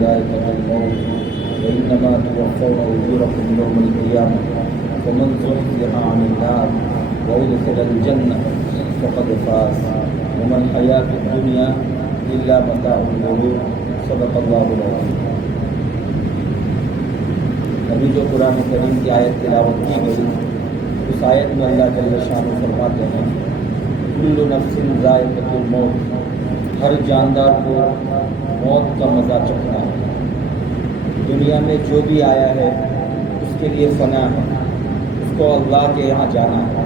ذائقة الموت وإنما توفون أجوركم يوم القيامة فمن زحزح عن النار وأدخل الجنة فقد فاز وما الحياة الدنيا إلا متاع الغرور صدق الله العظيم۔ ابھی جو قرآن کریم کی آیت تلاوت کی گئی اس آیت میں اللہ جل شانہ فرماتے ہیں کل نفس ذائقۃ الموت، ہر جاندار کو موت کا مزہ چکھنا ہے۔ دنیا میں جو بھی آیا ہے اس کے لیے فنا ہے، اس کو اللہ کے یہاں جانا ہے۔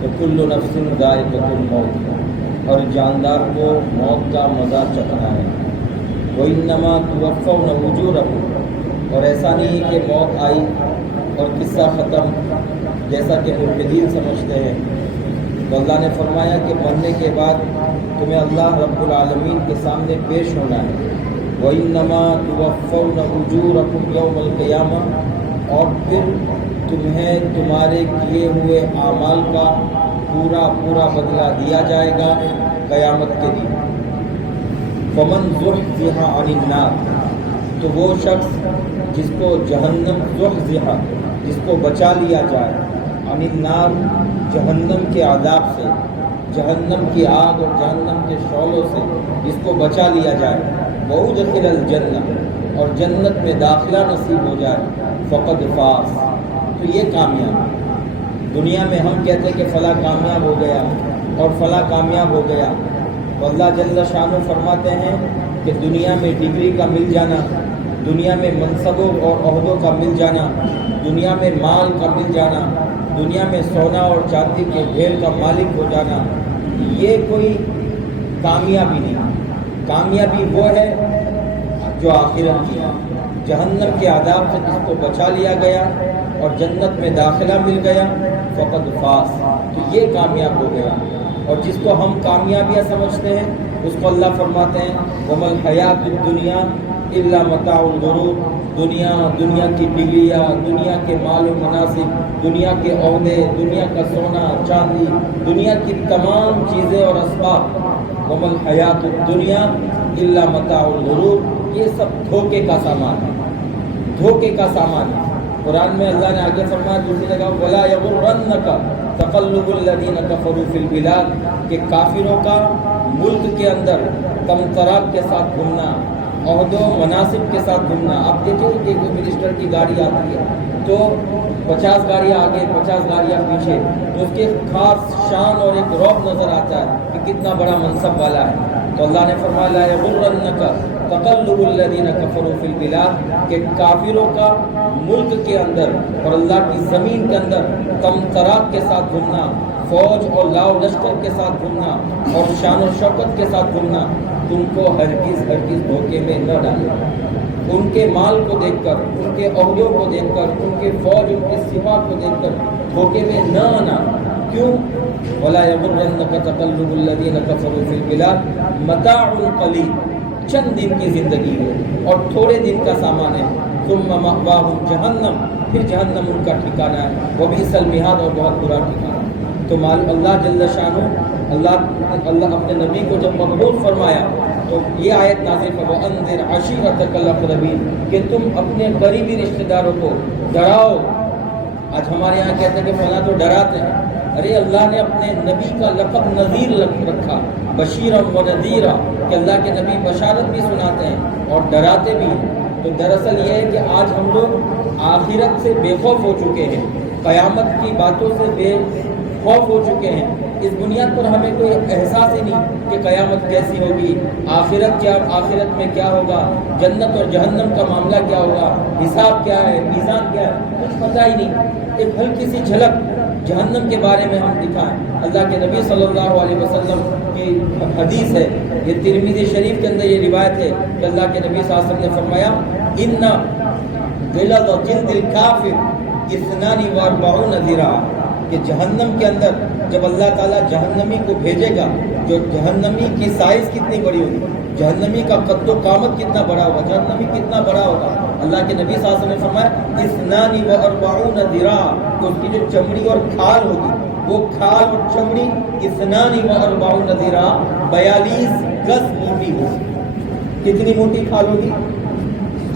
تو کل نفس ذائقۃ الموت، ہر جاندار کو موت کا مزہ چکھنا ہے۔ وَإِنَّمَا تُوَفَّوْنَ أُجُورَكُمْ، اور ایسا نہیں کہ موت آئی اور قصہ ختم جیسا کہ ملحدین سمجھتے ہیں۔ تو اللہ نے فرمایا کہ مرنے کے بعد تمہیں اللہ رب العالمین کے سامنے پیش ہونا ہے۔ وَإِنَّمَا تُوَفَّوْنَ أُجُورَكُمْ يَوْمَ الْقِيَامَةِ، اور پھر تمہیں تمہارے کیے ہوئے اعمال کا پورا بدلہ دیا جائے گا قیامت کے دن۔ فَمَنْ زُحْزِحَ عَنِ النَّارِ، تو وہ شخص جس کو جہنم زحزح، جس کو بچا لیا جائے، عن النار، جہنم کے عذاب سے، جہنم کی آگ اور جہنم کے شعلوں سے جس کو بچا لیا جائے، وَأُدْخِلَ الْجَنَّةَ، اور جنت میں داخلہ نصیب ہو جائے، فقد فاز، تو یہ کامیاب۔ دنیا میں ہم کہتے ہیں کہ فلاں کامیاب ہو گیا اور فلاں کامیاب ہو گیا، تو اللہ جل شانہ فرماتے ہیں کہ دنیا میں ڈگری کا مل جانا، دنیا میں منصبوں اور عہدوں کا مل جانا، دنیا میں مال کا مل جانا، دنیا میں سونا اور چاندی کے ڈھیر کا مالک ہو جانا، یہ کوئی کامیابی نہیں۔ کامیابی وہ ہے جو آخرت کی ہے، جہنم کے عذاب سے جس کو بچا لیا گیا اور جنت میں داخلہ مل گیا، فقد فاز، تو یہ کامیاب ہو گیا۔ اور جس کو ہم کامیابیاں سمجھتے ہیں اس کو اللہ فرماتے ہیں وَمَا الْحَيَاةُ الدُّنْيَا إِلَّا مَتَاعُ الْغُرُورِ، دنیا کی ڈگریاں، دنیا کے مال و مناصب، دنیا کے عہدے، دنیا کا سونا چاندی، دنیا کی تمام چیزیں اور اسباب، وَمَا الْحَيَاةُ الدُّنْيَا إِلَّا مَتَاعُ الْغُرُورِ، یہ سب دھوکے کا سامان ہے، دھوکے کا سامان ہے۔ قرآن میں اللہ نے آگے فرمایا دوسری جگہ وَلَا يَغُرَّنَّكَ تَقَلُّبُ الَّذِينَ كَفَرُوا فِي الْبِلَادِ، کہ کافروں کا ملک کے اندر کم تراب کے ساتھ گھومنا، عہد و مناسب کے ساتھ گھومنا۔ آپ دیکھیں کہ کوئی منسٹر کی گاڑی آتی ہے تو 50 گاڑیاں آگے 50 گاڑیاں پیچھے، تو اس کے خاص شان اور ایک رعب نظر آتا ہے کہ کتنا بڑا منصب والا ہے۔ تو اللہ نے فرمایا لا یغرنک تقلب الذین کفروا فی البلاد، کہ کافروں کا ملک کے اندر اور اللہ کی زمین کے اندر کم تراک کے ساتھ گھومنا، فوج اور لاؤ لشکر کے ساتھ گھومنا اور شان و شوکت کے ساتھ گھومنا تم کو ہرگز دھوکے میں نہ ڈالے۔ ان کے مال کو دیکھ کر، ان کے عہدوں کو دیکھ کر، ان کے فوج، ان کے سپاہ کو دیکھ کر دھوکے میں نہ آنا۔ کیوں؟ وَلَا يَغُرَّنَّكَ تَقَلُّبُ الَّذِينَ كَفَرُوا فِي الْبِلَادِ مَتَاعٌ قَلِيلٌ، چند دن کی زندگی ہے اور تھوڑے دن کا سامان ہے۔ ثُمَّ مَأْوَاهُمْ جَهَنَّمُ، پھر جہنم ان کا ٹھکانہ ہے، وَبِئْسَ الْمِہَادُ، اور بہت برا ٹھکانہ۔ تو اللہ جل شانہ، اللہ اپنے نبی کو جب مبعوث فرمایا تو یہ آیت نازل ہے وَأَنذِرْ عَشِيرَتَكَ الْأَقْرَبِينَ، کہ تم اپنے قریبی رشتہ داروں کو ڈراؤ۔ آج ہمارے یہاں کہتے ہیں کہ فلاں تو ڈراتے ہیں، ارے اللہ نے اپنے نبی کا لقب نذیر رکھا، بشیرا و نذیرا، کہ اللہ کے نبی بشارت بھی سناتے ہیں اور ڈراتے بھی ہیں۔ تو دراصل یہ ہے کہ آج ہم لوگ آخرت سے بے خوف ہو چکے ہیں، قیامت کی باتوں سے بے خوف ہو چکے ہیں۔ اس بنیاد پر ہمیں کوئی احساس ہی نہیں کہ قیامت کیسی ہوگی، آخرت میں کیا ہوگا، جنت اور جہنم کا معاملہ کیا ہوگا، حساب کیا ہے، میزان کیا ہے، کچھ پتہ ہی نہیں۔ ایک ہلکی سی جھلک جہنم کے بارے میں ہم دکھائیں۔ اللہ کے نبی صلی اللہ علیہ وسلم کی حدیث ہے، یہ ترمذی شریف کے اندر یہ روایت ہے کہ اللہ کے نبی صلی اللہ علیہ وسلم نے فرمایا ان غلظ جلد الکافر 42 ذراع، کہ جہنم کے اندر جب اللہ تعالیٰ جہنمی کو بھیجے گا، جو جہنمی کی سائز کتنی بڑی ہوگی، جہنمی کا قد و قامت کتنا بڑا ہوگا، جہنمی کتنا بڑا ہوگا۔ اللہ کے نبی صلی اللہ علیہ وسلم نے فرمایا 42 ذراع، تو اس کی جو چمڑی اور کھال ہوگی، وہ کھال اور چمڑی 42 ذراع 42 گز موٹی ہوگی۔ کتنی موٹی کھال ہوگی؟